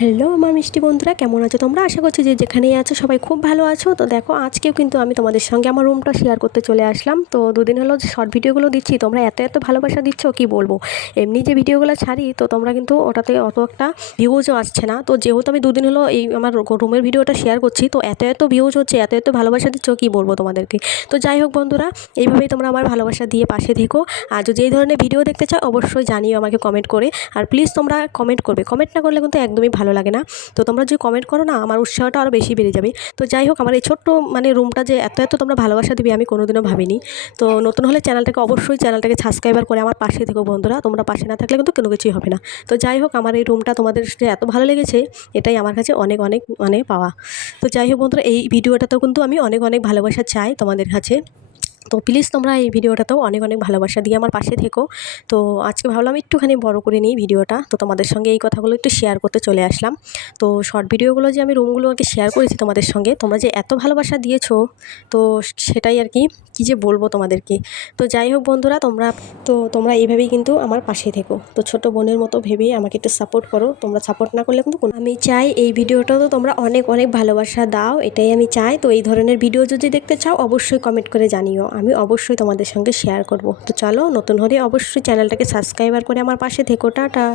Hello আমার মিষ্টি বন্ধুরা, কেমন আছো তোমরা? আশা করছি যে যেখানেই আছো সবাই খুব ভালো আছো। তো দেখো, আজকেও কিন্তু আমি তোমাদের সঙ্গে আমার রুমটা শেয়ার করতে চলে আসলাম। তো দুদিন হলো যে শর্ট ভিডিওগুলো দিচ্ছি, তোমরা এত এত ভালোবাসা দিচ্ছ কি বলবো। এমনি যে ভিডিওগুলো ছাড়ি তো তোমরা কিন্তু ওটাতে অত একটা ভিউজও আসছে না। তো যেহেতু আমি দুদিন হলো এই আমার রুমের ভিডিওটা শেয়ার করছি, তো এত এত ভিউজ হচ্ছে, এত এত ভালোবাসা দিচ্ছ কি বলবো তোমাদেরকে। তো যাই হোক বন্ধুরা, এইভাবেই তোমরা আমার ভালোবাসা দিয়ে পাশে থেকো। আর যদি এই ধরনের ভিডিও দেখতে চাও অবশ্যই জানিও আমাকে কমেন্ট করে। আর প্লিজ তোমরা কমেন্ট করবে, কমেন্ট না করলে কিন্তু একদমই ভালো লাগে না। তো তোমরা যদি কমেন্ট করো না, আমার উৎসাহটা আরও বেশি বেড়ে যাবে। তো যাই হোক, আমার এই ছোট্ট রুমটা যে এত এত তোমরা ভালোবাসা দিবে আমি কোনোদিনও ভাবিনি। তো নতুন হলে চ্যানেলটাকে সাবস্ক্রাইবার করে আমার পাশে থেকো বন্ধুরা। তোমরা পাশে না থাকলে কিন্তু কোনো কিছুই হবে না। তো যাই হোক, আমার এই রুমটা তোমাদের যে এত ভালো লেগেছে এটাই আমার কাছে অনেক অনেক মানে পাওয়া। তো যাই হোক বন্ধুরা, এই ভিডিওটাতেও কিন্তু আমি অনেক অনেক ভালোবাসা চাই তোমাদের কাছে। তো প্লিজ তোমরা এই ভিডিওটাতেও অনেক অনেক ভালোবাসা দিয়ে আমার পাশে থেকো। তো আজকে ভাবলাম একটুখানি বড় করে নিই ভিডিওটা, তো তোমাদের সঙ্গে এই কথাগুলো একটু শেয়ার করতে চলে আসলাম। তো শর্ট ভিডিওগুলো যে আমি রুমগুলো আর কি শেয়ার করেছি তোমাদের সঙ্গে, তোমরা যে এত ভালোবাসা দিয়েছো, তো সেটাই আর কি কী যে বলবো তোমাদেরকে। তো যাই হোক বন্ধুরা, তোমরা এইভাবেই কিন্তু আমার পাশে থেকো। তো ছোট বোনের মতো ভেবেই আমাকে একটু সাপোর্ট করো। তোমরা সাপোর্ট না করলে কিন্তু আমি চাই এই ভিডিওটাও তো তোমরা অনেক অনেক ভালোবাসা দাও, এটাই আমি চাই। তো এই ধরনের ভিডিও যদি দেখতে চাও অবশ্যই কমেন্ট করে জানিও, আমি অবশ্যই তোমাদের সঙ্গে শেয়ার করব। তো চলো, নতুন হলে অবশ্যই চ্যানেলটাকে সাবস্ক্রাইবার করে আমার পাশে থেকো। টাটা।